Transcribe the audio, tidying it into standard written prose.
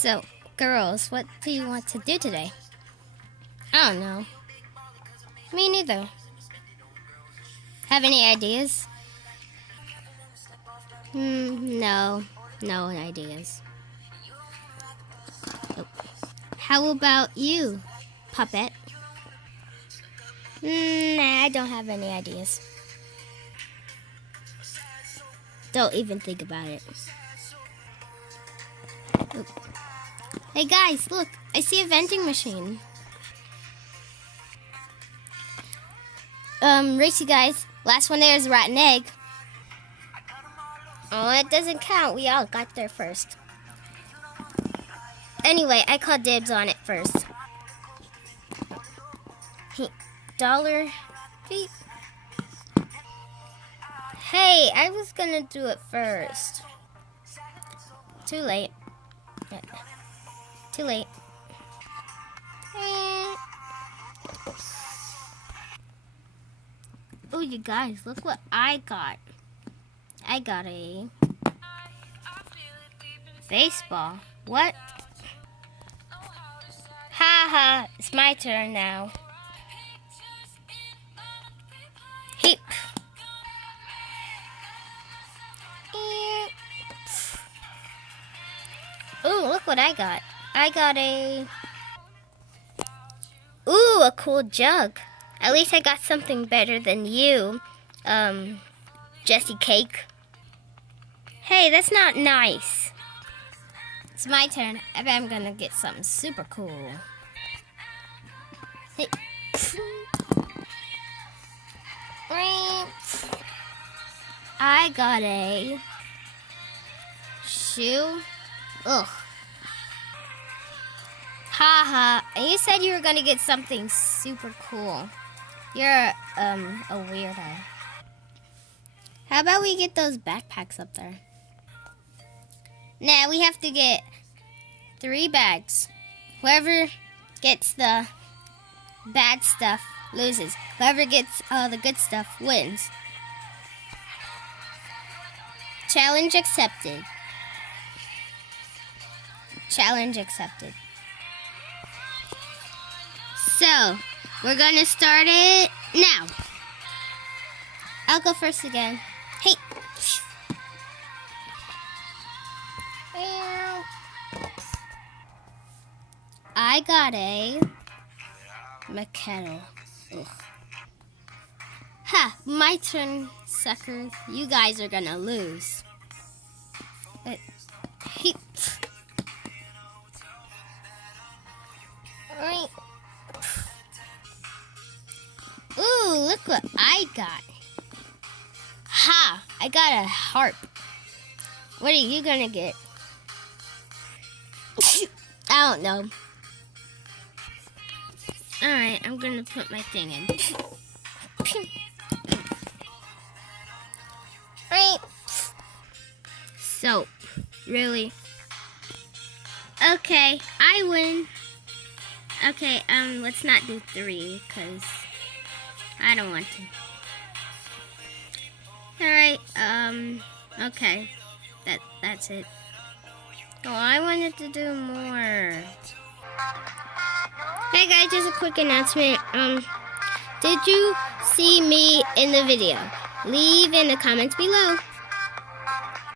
So, girls, what do you want to do today? I don't know. Me neither. Have any ideas? No ideas. Oh. How about you, Poppette? Nah, I don't have any ideas. Don't even think about it. Oh. Hey guys, look! I see a vending machine. Race you guys. Last one there is a rotten egg. Oh, it doesn't count. We all got there first. Anyway, I called dibs on it first. Dollar. Beep. Hey, I was gonna do it first. Too late. Too late. Oh, you guys, look what I got. I got a baseball. What? Ha, it's my turn now. Heap. Ooh, look what I got. I got a cool jug. At least I got something better than you, Jessiecake. Hey, that's not nice. It's my turn. I bet I'm gonna get something super cool. Hey. I got a shoe. Ugh. Haha. And you said you were gonna get something super cool. You're a weirdo. How about we get those backpacks up there? Nah, we have to get 3 bags. Whoever gets the bad stuff loses. Whoever gets all the good stuff wins. Challenge accepted. Challenge accepted. So, we're gonna start it now. I'll go first again. Hey. I got a kettle. Ugh. Ha! My turn, suckers. You guys are gonna lose. Hey. Ooh, look what I got. Ha! I got a harp. What are you gonna get? I don't know. Alright, I'm gonna put my thing in. Right. Soap. Really? Okay, I win. Okay, let's not do 3, because I don't want to. Alright, okay. That's it. Oh, I wanted to do more. Hey guys, just a quick announcement. Did you see me in the video? Leave in the comments below.